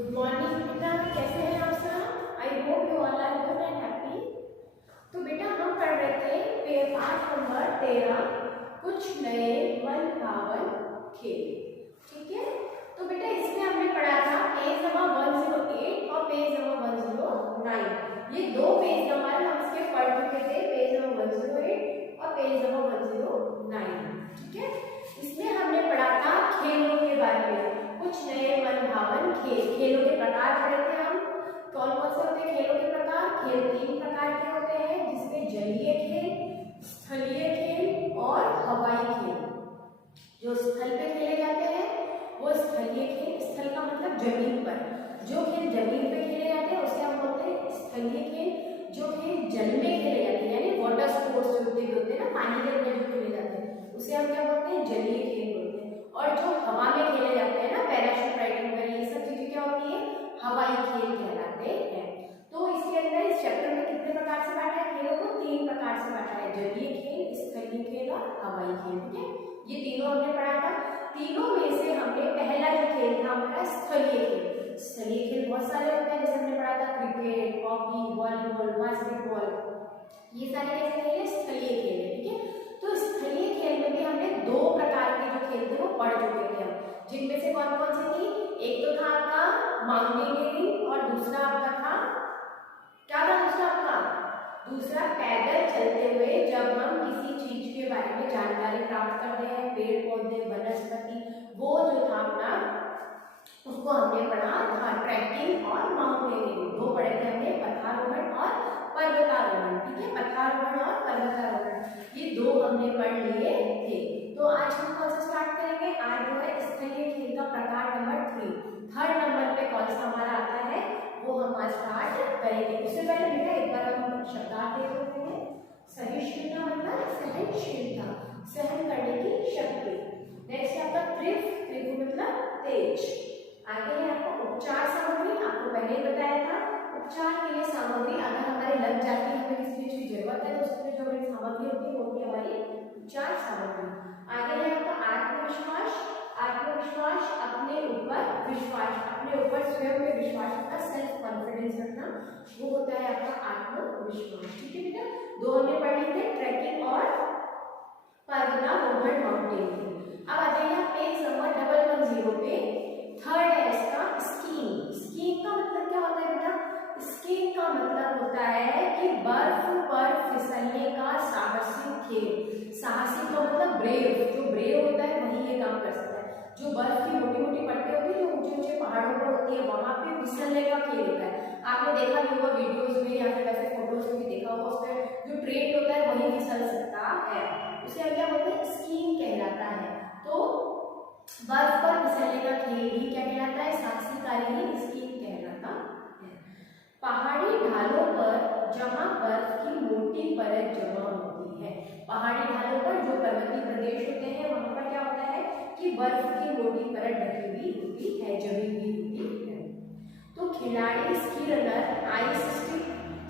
Good morning बेटा, कैसे हैं आप सब? I hope you all are good and happy. तो बेटा हम पढ़ रहे थे पाठ नंबर 13, कुछ नए मन भावन खेल। ठीक है, तो बेटा इसमें हमने पढ़ा था पेज नंबर 108 और पेज नंबर 109। ये दो पेज नंबर हम इसके पढ़ चुके थे, पेज नंबर 108 और पेज नंबर 109। ठीक है, इसमें हमने पढ़ा था खेलों के बारे में, कुछ नए मन भावन खेल। खेलों के प्रकार पढ़े थे हम। कौन कौन से होते हैं खेलों के प्रकार? खेल 3 प्रकार के होते हैं, जिसमें जलीय खेल, स्थलीय खेल और हवाई खेल। जो स्थल पे खेले जाते हैं वो स्थलीय खेल, स्थल का मतलब जमीन पर। जो खेल जमीन पे खेले जाते हैं उसे हम बोलते हैं स्थलीय खेल। जो खेल जल में खेले जाते हैं यानी वाटर स्पोर्ट्स जो होते हैं ना, पानी के अंदर जो खेले जाते हैं उसे हम क्या बोलते हैं? जलीय खेल बोलते हैं। और जो हवा में खेले जाते हैं ना, पैराशूट राइडिंग वगैरह, ये सब चीजें क्या होती है? हवाई खेल कहलाते हैं। तो इसके अंदर इस चैप्टर में कितने प्रकार से बांटा है खेलों को? 3 प्रकार से बांटा है, जलीय खेल, स्थलीय खेल और हवाई खेल। ठीक है, ये तीनों हमने पढ़ा था। तीनों में से हमने पहला जो खेल था हमारा स्थलीय खेल। स्थलीय खेल बहुत सारे होते हैं, जैसे हमने पढ़ा था क्रिकेट, हॉकी, वॉलीबॉल, बास्केटबॉल, ये सारे कैसे खेल? स्थलीय खेल है। ठीक है, तो स्थलीय खेल में भी हमने 2 प्रकार के जो खेल थे वो पढ़ चुके थे हम, जिनमें से कौन कौन सी थी? एक तो था आपका माउंटेनियरिंग और दूसरा आपका था, क्या था दूसरा आपका? दूसरा पैदल चलते हुए जब हम किसी चीज के बारे में जानकारी प्राप्त करते हैं, पेड़ पौधे, वनस्पति, वो जो था अपना, उसको हमने पढ़ा था ट्रैकिंग और माउंटेनियरिंग। 2 पढ़े थे हमने, पथारोहण और पर्वतारोहण। ठीक है, पथारोहण और पर्वतारोहण ये 2 हमने पढ़ लिए थे। तो आज हम कौन सा स्टार्ट करेंगे? आज जो है स्थलीय खेल का प्रकार नंबर 3, थर्ड नंबर पे कौन सा हमारा आता है वो हम आज स्टार्ट करेंगे। उससे पहले बेटा एक बार हम शब्दार्थ देख लेते हैं। सहिष्णुता मतलब सहनशीलता, सहन करने की शक्ति। नेक्स्ट आपका त्रिव मतलब तेज। आगे है आपको उपचार सामग्री, आपको पहले ही बताया था। उपचार के लिए सामग्री अगर हमारे लग जाती है, हमें किसी चीज की जरूरत है, तो उसके लिए जो हमारी सामग्री होती है वो होती है हमारी उपचार सामग्री। आगे है आपका आत्मविश्वास। आत्मविश्वास अपने ऊपर विश्वास, अपने ऊपर स्वयं में विश्वास रखना, सेल्फ कॉन्फिडेंस रखना, वो होता है आपका आत्मविश्वास। ठीक है बेटा, 2 हमने पढ़ लिए थे, ट्रैकिंग और पर्वतारोहण, माउंटेनियरिंग। अब आ जाइए पेज नंबर 110 पे। थर्ड है इसका स्कीइंग। स्कीइंग का मतलब क्या होता है बेटा? स्कीइंग का मतलब होता है कि बर्फ पर फिसलने का साहसिक खेल। साहसिक का मतलब ब्रेव, जो ब्रेव होता है वही ये काम कर सकता है। जो बर्फ की मोटी मोटी परतें होती है, जो ऊंचे ऊंचे पहाड़ों पर होती है, वहां पे फिसलने का खेल होता है। आपने देखा भी होगा वीडियोज में या फिर वैसे फोटोज में भी देखा होगा, उस पर जो ट्रेंड होता है वही फिसल सकता है, उसे हम क्या बोलते हैं? स्कीइंग कहलाता है। तो बर्फ पर फिसलने का खेल ही क्या कहलाता है? साहसिक कार्य ही स्कीइंग कहलाता है। पहाड़ी ढालों पर जहां बर्फ की मोटी परत जमा होती है, पहाड़ी ढालों पर जो पर्वतीय प्रदेश होते हैं वहां पर क्या होता है कि बर्फ की मोटी परत ढकी हुई होती है, जमी हुई होती है। तो खिलाड़ी ski runner ice stick,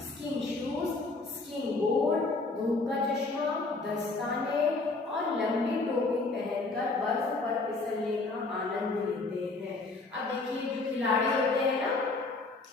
skiing shoes, skiing board, धूप का चश्मा, दस्ताने और लंबी टोपी पहनकर बर्फ पर फिसलने का आनंद लेते हैं। अब देखिए जो खिलाड़ी होते हैं ना,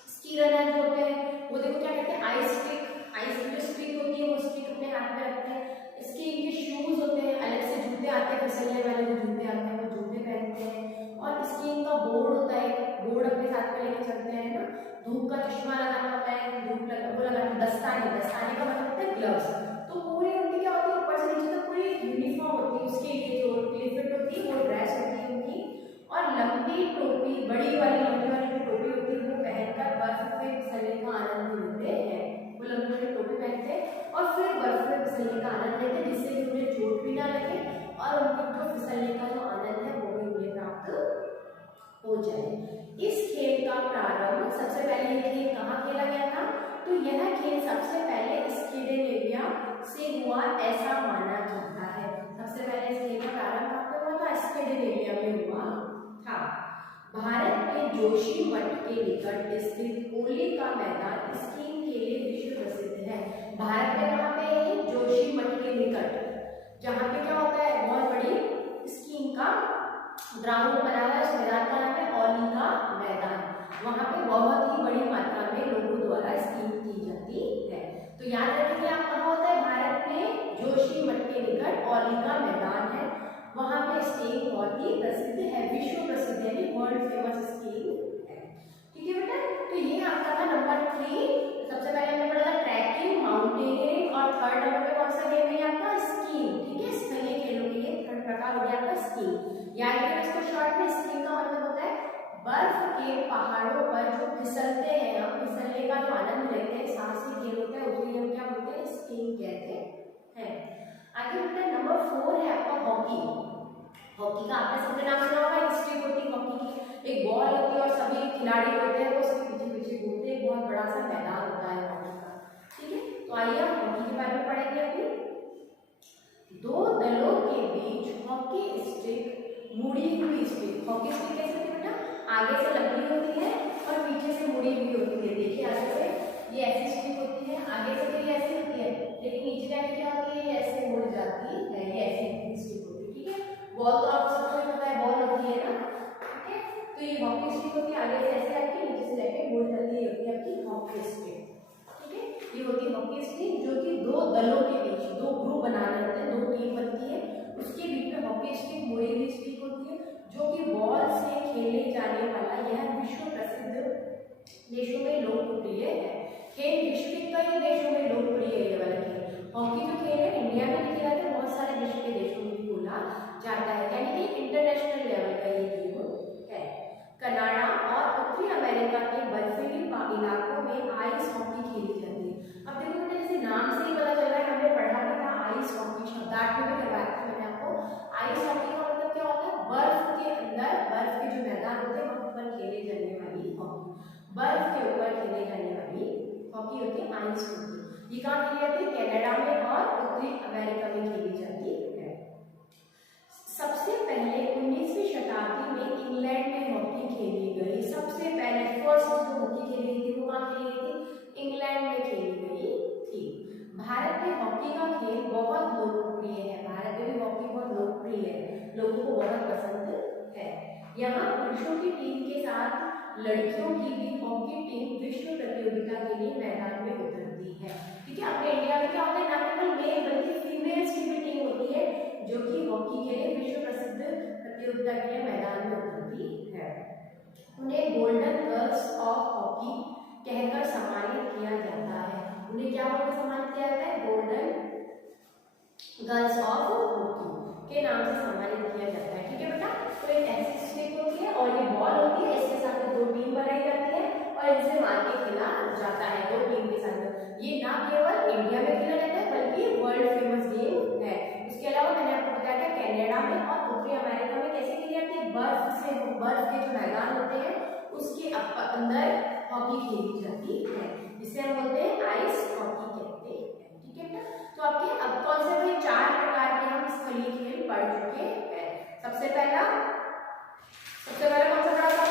स्की रनर जो होते हैं, वो देखो क्या कहते हैं? आइस स्टिक, आइस की जो स्टिक होती है वो स्टिक अपने हाथ में रखते हैं। स्कीइंग के शूज होते हैं, अलग से जूते आते हैं, फिसलने वाले जो जूते आते हैं वो जूते पहनते हैं। और स्कीइंग का बोर्ड होता है, बोर्ड अपने साथ में लेके चलते हैं ना। धूप का चश्मा लगाना होता है, धूप वो लगाना। दस्ताने, दस्ताने का मतलब होता है ग्लव्स। तो पूरी उनकी क्या होती है? ऊपर से नीचे तक पूरी यूनिफॉर्म होती है, उसके लिए जो क्लिफिट होती है वो ड्रेस होती है उनकी। और लंबी टोपी, बड़ी वाली लंबी वाली जो टोपी होती है वो पहनकर बर्फ में फिसलने का आनंद लेते हैं। वो लंबी वाली टोपी पहनते हैं और फिर बर्फ में फिसलने का आनंद लेते हैं, जिससे कि उन्हें चोट भी ना लगे और उनके जो फिसलने का जो आनंद है वो भी उन्हें प्राप्त हो जाए। इस खेल का प्रारंभ सबसे पहले ये खेल कहाँ खेला गया था? तो यह खेल सबसे पहले स्कैंडिनेविया से हुआ ऐसा माना जाता है। सबसे पहले इस खेल का प्रारंभ कहाँ पे हुआ था? स्कैंडिनेविया में हुआ था। भारत में जोशीमठ के निकट स्थित ओली का मैदान स्कीइंग के लिए विश्व प्रसिद्ध है। भारत में कहाँ पे है? जोशीमठ के निकट, जहाँ पे क्या होता है? बहुत बड़ी स्कीइंग का ग्राउंड बना हुआ है, उस मैदान का नाम है ओली का मैदान। वहाँ पे बहुत ही बड़ी मात्रा में लोगों द्वारा स्कीइंग की जाती है। तो याद रखिए आप कहाँ होता है, भारत में जोशीमठ के निकट औली का मैदान है, वहाँ पे स्कीइंग बहुत ही प्रसिद्ध है, विश्व प्रसिद्ध यानी वर्ल्ड फेमस स्कीइंग है। ठीक है बेटा, तो ये आपका था नंबर 3। सबसे पहले हमने पढ़ा था ट्रैकिंग, माउंटेनियरिंग और थर्ड नंबर पे कौन सा गेम है आपका स्कीइंग। ठीक है, स्थलीय खेलों के लिए थर्ड प्रकार हो गया आपका स्कीइंग। याद रखिए इसको शॉर्ट में स्कीइंग का मतलब होता है बर्फ के पहाड़ों पर जो फिसलते हैं, हम फिसलने का जो आनंद लेते हैं, साहसिक खेल होता है, उसे हम क्या बोलते हैं स्कीइंग कहते हैं। आगे बेटा नंबर 4 है आपका हॉकी। हॉकी का आपने सबने नाम सुना होगा, एक स्टिक होती है हॉकी की, एक बॉल होती है और सभी खिलाड़ी होते हैं वो उसके पीछे पीछे घूमते हैं, बहुत बड़ा सा मैदान होता है हॉकी का। ठीक है, तो आइए हम हॉकी के बारे में पढ़ेंगे अभी। दो दलों के बीच हॉकी स्टिक, मुड़ी हुई स्टिक। हॉकी स्टिक कैसे होती है बेटा, आगे से लंबी होती है और पीछे से मुड़ी हुई होती है। देखिए आगे से ये ऐसी स्टिक होती है, आगे से तो ये ऐसी होती है, लेकिन नीचे जाके क्या होती है ये ऐसे मुड़ जाती है, ये ऐसी स्टिक होती है। ठीक है, बॉल तो आप सबको पता है बॉल होती है ना। ठीक है, तो ये हॉकी स्टिक होती है, आगे से ऐसे आपकी नीचे से जाके मुड़ जाती है, होती है आपकी हॉकी स्टिक। ठीक है, ये होती है हॉकी स्टिक जो कि दो दलों के बीच, दो ग्रुप बनाने होते हैं, दो टीम बनती है, उसके बीच में हॉकी स्टिक मुड़ी हुई स्टिक होती है, जो कि बॉल से खेले जाने वाला यह विश्व प्रसिद्ध देशों में लोकप्रिय है। खेल विश्व के कई देशों में लोकप्रिय है ये वाला खेल। हॉकी जो खेल है इंडिया में नहीं खेला जाता, बहुत सारे विश्व के देशों में भी खेला जाता है, यानी कि इंटरनेशनल लेवल का ये गेम है। कनाडा और उत्तरी अमेरिका के बर्फीली इलाकों में आइस हॉकी खेली जाती है। अब देखो बेटा जैसे नाम से ही पता चल रहा है, हमने पढ़ा भी था आइस हॉकी, शब्दार्थ में भी करवाया था मैंने आपको। आइस हॉकी का मतलब क्या होता है, बर्फ के अंदर, बर्फ के जो मैदान होते हैं वहां पर खेले जाने वाली हॉकी, बर्फ के ऊपर खेले जाने वाली हॉकी होती है आइस हॉकी। ये कहाँ खेली जाती है, कनाडा में और उत्तरी अमेरिका में खेली जाती है। सबसे पहले 19वीं शताब्दी में इंग्लैंड में हॉकी खेली गई। सबसे पहले फर्स्ट जो हॉकी खेली गई थी वो कहाँ खेली गई थी, इंग्लैंड में खेली गई थी। भारत में हॉकी का खेल बहुत लोकप्रिय है, भारत में भी हॉकी बहुत लोकप्रिय है, लोगों को बहुत पसंद है। यहाँ पुरुषों की टीम के साथ लड़कियों की भी हॉकी टीम विश्व प्रतियोगिता के लिए मैदान में उतरती है। ठीक है, अपने इंडिया में क्या होता है, ना केवल मेल बल्कि फीमेल्स की भी टीम होती है जो कि हॉकी के लिए विश्व प्रसिद्ध प्रतियोगिता के लिए मैदान में उतरती है। उन्हें गोल्डन गर्ल्स ऑफ हॉकी कहकर सम्मानित किया जाता है। उन्हें क्या बोलकर सम्मानित किया जाता है, गोल्डन गर्ल्स ऑफ हॉकी के नाम से सम्मानित किया जाता है। ठीक है बेटा, तो एक ऐसी स्टिक होती है और ये बॉल होती है, इसके साथ दो टीम बनाई जाती है और इनसे मार के खेला जाता है दो टीम के साथ। ये ना केवल इंडिया में खेला जाता है बल्कि वर्ल्ड फेमस गेम है। उसके अलावा मैंने आपको बताया था कनाडा में और उत्तरी अमेरिका में कैसे खेली जाती है, बर्फ से, बर्फ के जो मैदान होते हैं उसके अंदर हॉकी खेली जाती है, जिसे हम बोलते हैं आइस हॉकी कहते हैं। ठीक है बेटा, तो आपके अब कौन से भाई 4 प्रकार के हम स्थलीय खेल पढ़ चुके हैं। सबसे पहला कौन सा पढ़ा था,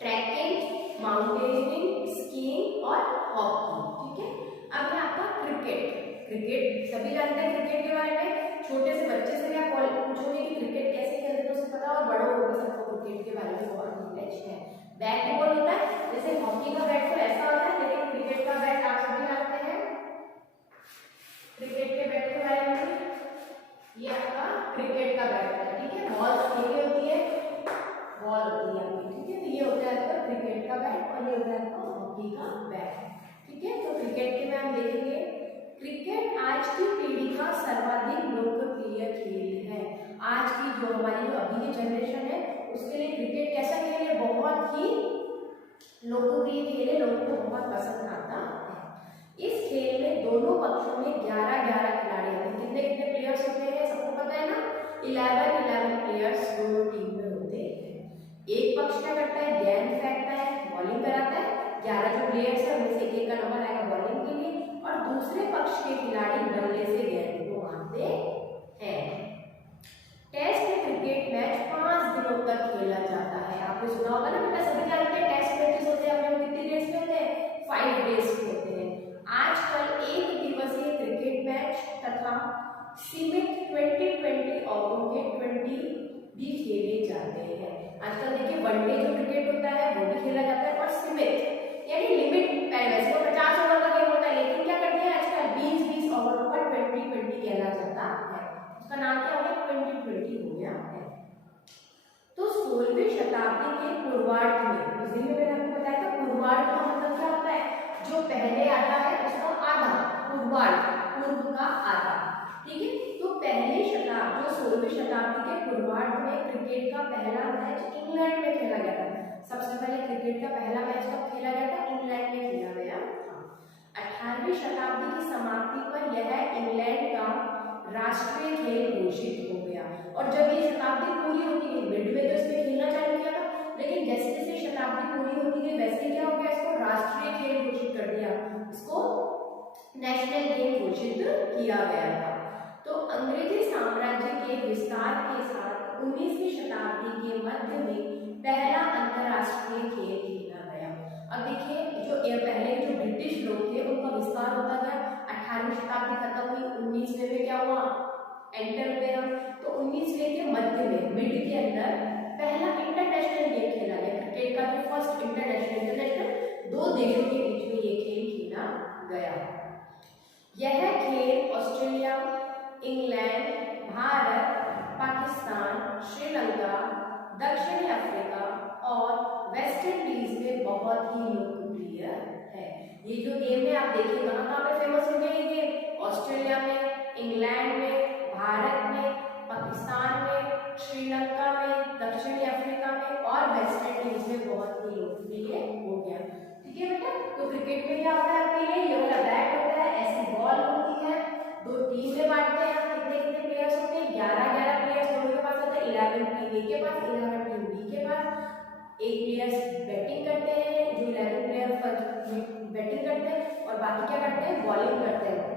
ट्रैकिंग, माउंटेनियरिंग, स्कीइंग और हॉकी। ठीक है, अब है आपका क्रिकेट। क्रिकेट सभी जानते हैं क्रिकेट के बारे में, छोटे से बच्चे से क्या पूछोगे कि क्रिकेट कैसे खेलते हैं तो उसे पता, और बड़ों को भी सबको क्रिकेट के बारे में बहुत नॉलेज है। बैट बॉल होता है, जैसे हॉकी का बैट तो ऐसा होता है, लेकिन क्रिकेट का बैट आप सभी जानते हैं। क्रिकेट के बैट के बारे में, ये आपका क्रिकेट का बैट है। ठीक है, बॉल होती है, बॉल होती है आपकी। ठीक है, तो ये होता है आपका क्रिकेट का बैट और ये होता है आपका हॉकी का बैट। ठीक है, तो क्रिकेट के में हम देखेंगे, क्रिकेट आज की पीढ़ी का सर्वाधिक लोकप्रिय खेल है। आज की जो हमारी जो अभी की जनरेशन है उसके लिए क्रिकेट कैसा खेल है, बहुत ही लोकप्रिय खेल है, लोगों को बहुत पसंद आता है। इस खेल में दोनों पक्षों में 11-11 खिलाड़ी होते हैं। कितने कितने प्लेयर्स होते हैं सबको पता है ना, 11 प्लेयर्स दोनों टीम में होते हैं। एक पक्ष क्या करता है, गेंद फेंकता है, बॉलिंग कराता है, 11 जो प्लेयर्स है उनमें से एक का नंबर आएगा बॉलिंग के लिए, और दूसरे पक्ष के खिलाड़ी बल्ले से गेंद को मारते हैं। टेस्ट क्रिकेट मैच 5 दिनों तक खेला जाता है। आपने सुना होगा ना बेटा, सभी जानते हैं टेस्ट मैचेस होते हैं अपने कितने डेज में होते हैं, 5 डेज के होते हैं। आजकल एक दिवसीय क्रिकेट मैच तथा सीमित 20-20 ओवरों के 20 भी खेले जाते हैं। आजकल देखिए वनडे जो क्रिकेट होता है वो भी खेला जाता है, और सीमित यानी लिमिट, वैसे तो 50 ओवर का गेम होता है लेकिन क्या करते हैं आजकल 20-20 ओवर पर 20-20 खेला जाता है। उसका नाम क्या हो गया, 20-20 हो गया है। तो 16वीं शताब्दी के पूर्वार्ध में, उस दिन में मैंने आपको बताया था पूर्वार्ध का मतलब क्या होता है, जो पहले आता है उसका आधा, पूर्वार्ध पूर्व का आधा, ठीक है। तो पहली शताब्दी, जो 16वीं शताब्दी के पूर्वार्ध में क्रिकेट का पहला मैच इंग्लैंड में खेला गया था। सबसे पहले क्रिकेट का पहला मैच कब खेला गया था, इंग्लैंड में खेला गया था। 18वीं शताब्दी की समाप्ति पर यह इंग्लैंड का राष्ट्रीय खेल घोषित हो गया, और जब ये शताब्दी पूरी होती गई, मिड में तो इसमें खेलना चालू किया था, लेकिन जैसे जैसे शताब्दी पूरी होती गई वैसे क्या हो गया, इसको राष्ट्रीय खेल घोषित कर दिया, इसको नेशनल गेम घोषित किया गया था। तो अंग्रेजी साम्राज्य के विस्तार के साथ 19वीं शताब्दी के मध्य में पहला अंतरराष्ट्रीय खेल खेला गया। अब देखिए जो पहले जो ब्रिटिश लोग थे उनका विस्तार होता गया, 18वीं शताब्दी खत्म हुई, 19वें में क्या हुआ, एंटर हुए हम। तो 19वें के मध्य में, मिड के अंदर पहला इंटरनेशनल गेम खेला गया, क्रिकेट का जो फर्स्ट इंटरनेशनल दो देशों के बीच में ये खेल खेला गया। यह खेल ऑस्ट्रेलिया, इंग्लैंड, भारत, पाकिस्तान, श्रीलंका, दक्षिणी अफ्रीका और वेस्ट इंडीज में बहुत ही लोकप्रिय है। ये जो गेम है आप देखिए कहाँ पे फेमस हो गया ये गेम, ऑस्ट्रेलिया में, इंग्लैंड में, भारत में, पाकिस्तान में, श्रीलंका में, दक्षिणी अफ्रीका में और वेस्ट इंडीज में बहुत ही लोकप्रिय हो गया। ठीक है बेटा, तो क्रिकेट में क्या होता है आपके लिए, ये वाला बैट होता है, ऐसी बॉल होती है, दो टीम में बांटते हैं, कितने कितने प्लेयर्स होते हैं, 11 प्लेयर्स दोनों के पास होते हैं, 11 टीम ए के पास, 11 टीम बी के पास। एक प्लेयर्स बैटिंग करते हैं, जो 11 प्लेयर बैटिंग करते हैं और बाकी क्या करते हैं, बॉलिंग करते हैं,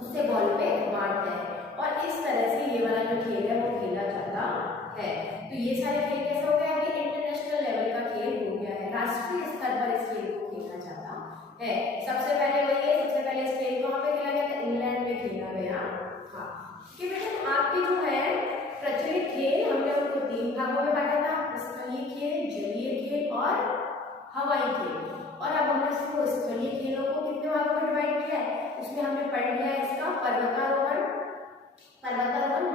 उससे बॉल पे मारते हैं, और इस तरह से ये वाला जो खेल है वो खेला जाता है। तो ये सारे खेल कैसे हो गया, ये इंटरनेशनल लेवल का खेल हो गया है, राष्ट्रीय स्तर पर इस खेल को खेला जाता है। सबसे पहले वही है, सबसे पहले इस खेल को वहां पे खेला गया था, इंग्लैंड में खेला गया। हाँ कि बेटा आपके जो है प्रचलित खेल हमने उनको 3 भागों में बांटा था, स्थलीय खेल, जलीय खेल और हवाई खेल। और अब हमने इसको स्थलीय खेलों को कितने भागों में डिवाइड किया है, उसमें हमने पढ़ लिया है इसका पर्वतारोहण,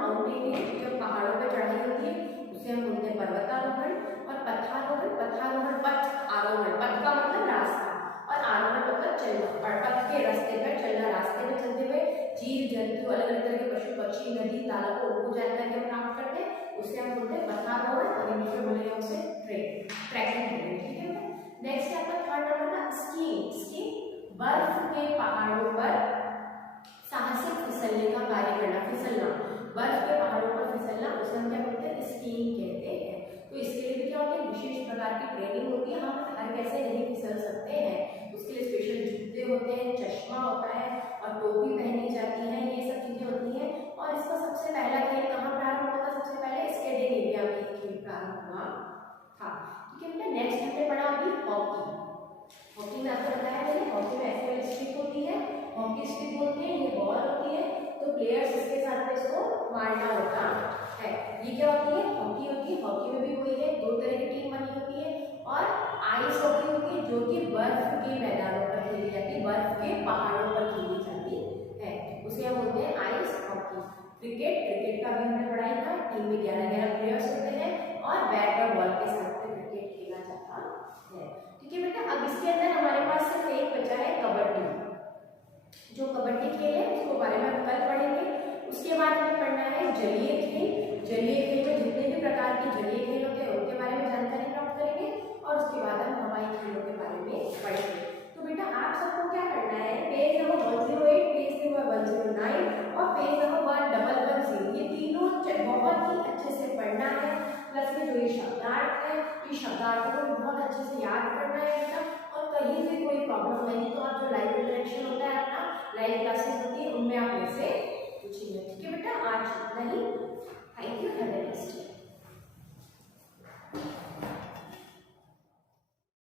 माउंटेनियरिंग, जो पहाड़ों पे चढ़ाई होती है उसे हम बोलते हैं पर्वतारोहण, और पथारोहण पथ आरोहण, पथ का मतलब रास्ता और आरोहण मतलब चलना, और पथ के रास्ते पर चलना, रास्ते में चलते हुए जीव जंतु अलग अलग तरह के पशु पक्षी नदी तालाब उनको जानकारी हम प्राप्त करते हैं, उसे हम बोलते हैं पथारोहण, और इंग्लिश में बोलेंगे उसे ट्रैकिंग। ठीक है, नेक्स्ट आपका थर्ड नंबर था स्कीइंग, बर्फ के पहाड़ों पर साहसिक फिसलने का कार्य करना, फिसलना, बर्फ के पहाड़ों पर फिसलना, उसे हम क्या बोलते हैं, स्कीइंग कहते हैं। तो इसके लिए भी क्या होती है, विशेष प्रकार की ट्रेनिंग होती है, हम हर कैसे नहीं फिसल सकते हैं, उसके लिए स्पेशल जूते होते हैं, चश्मा होता है और टोपी पहनी जाती है, ये सब चीजें होती हैं। और इसका सबसे पहला खेल कहाँ प्रारंभ हुआ था, सबसे पहले स्कैंडिनेविया में खेल प्रारंभ हुआ था। ठीक है बेटा, नेक्स्ट हमने पढ़ा अभी हॉकी। हॉकी में आपको बताया मैंने, हॉकी में ऐसे वाली स्टिक होती है, हॉकी स्टिक बोलते हैं, ये बॉल होती है, तो प्लेयर्स इसके साथ में इसको मारना होता है। ये क्या होती है, हॉकी होती है। हॉकी में भी वही है, 2 तरह की टीम बनी होती है, और आइस हॉकी होती है जो कि बर्फ के मैदानों पर खेली जाती है, बर्फ के पहाड़ों पर खेली जाती है, उसे हम बोलते हैं आइस हॉकी। क्रिकेट का भी हमने पढ़ाई था, टीम में 11 प्लेयर्स होते हैं और बैट और बॉल के साथ में क्रिकेट खेला जाता है। ठीक है बेटा, अब इसके अंदर हमारे पास सिर्फ एक बचा है कबड्डी। जो कबड्डी खेल है उसको बारे में हम कल पढ़ेंगे। उसके बाद हमें पढ़ना है जलीय खेल। जलीय खेल में जितने भी प्रकार के जलीय खेल होते हैं उनके बारे में जानकारी प्राप्त करेंगे, और उसके बाद हम हवाई खेलों के बारे में पढ़ेंगे। तो बेटा आप सबको क्या करना है, पेज नंबर 108, पेज नंबर 109 और पेज नंबर 1110, ये तीनों बहुत ही अच्छे से पढ़ना है। प्लस में जो ये शब्दार्थ है, ये शब्दार्थों को बहुत अच्छे से याद करना है बेटा, और कहीं भी कोई प्रॉब्लम नहीं तो आप जो लाइव इंटरेक्शन होता है अपना, लाइव क्लासेस होती है, उनमें आप मेरे से पूछिए। ठीक है बेटा, आज इतना ही। Thank you, have a nice day.